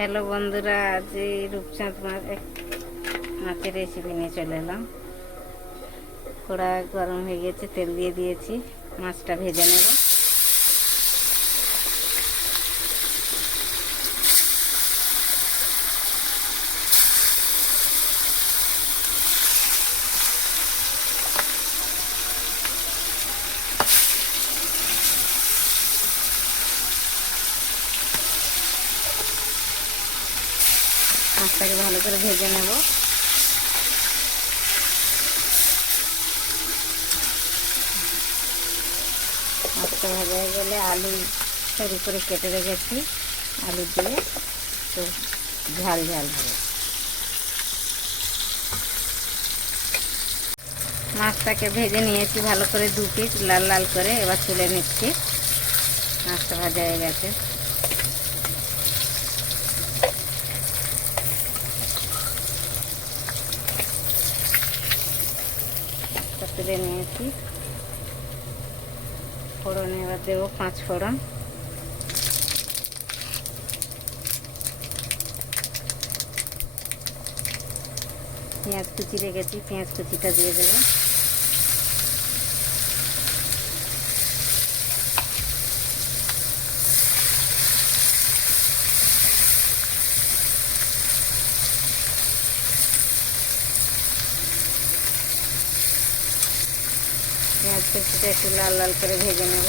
Hello বন্ধুরা, আজ এই রূপচাঁদ মাছের রেসিপি নিয়ে চলে এলাম। কড়া গরম হয়ে গেছে, তেল দিয়ে দিয়েছি, মাছটা ভেজে নেব। মাছটাকে ভালো করে ভেজে নেব। মাছটা ভাজা হয়ে গেলে আলু সরু করে কেটে রেখেছি, আলু দিয়ে তো ঝাল ঝাল হবে। মাছটাকে ভেজে নিয়েছি ভালো করে, 2 পিস লাল লাল করে। এবার তুলে নিচ্ছি। মাছটা ভাজা হয়ে গেছে। তুলে নিয়েছি। ফোড়ন এবার দেবো 5 ফোড়ন। পেঁয়াজ কুচি রেখেছি, পেঁয়াজ কুচিটা দিয়ে দেবো। পেঁয়াজ কুচিটা একটু লাল লাল করে ভেজে নেব।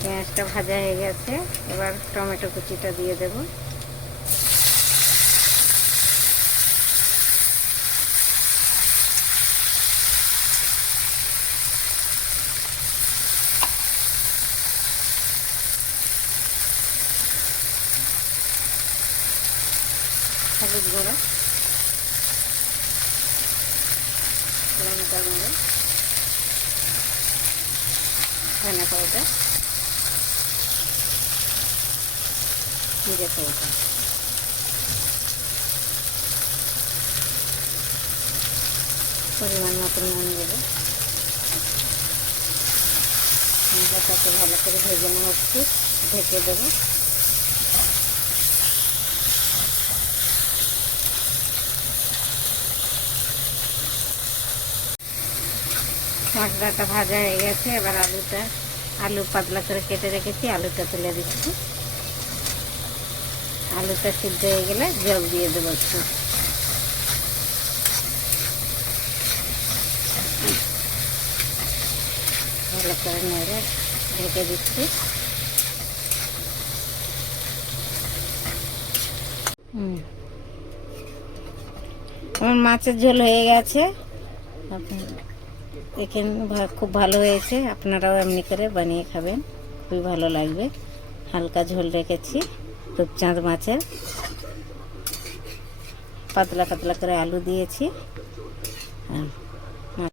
পেঁয়াজটা ভাজা হয়ে গেছে, এবার টমেটো কুচিটা দিয়ে দেব। হলুদ গুঁড়ো, লঙ্কা গুঁড়ো, ধনে পাউডার, জিরে পাউডার। পরিমাণ মতো নুন দেবো। মশলাটাকে ভালো করে ভেজে নেওয়া একটু, ঢেকে দেবো। মশলাটা ভাজা হয়ে গেছে, এবার আলু পাতলা করে কেটে রেখেছি, আলুটা তুলে দিচ্ছি। আলুটা সিদ্ধ হয়ে গেলে জল দিয়ে দেবো একটু। ভালো করে নেড়ে ঢেকে দিচ্ছি। আমার মাছের ঝোল হয়ে গেছে। এখানে খুব ভালো হয়েছে, আপনারাও এমনি করে বানিয়ে খাবেন, খুবই ভালো লাগবে। হালকা ঝোল রেখেছি রূপচাঁদ মাছের, পাতলা পাতলা করে আলু দিয়েছি।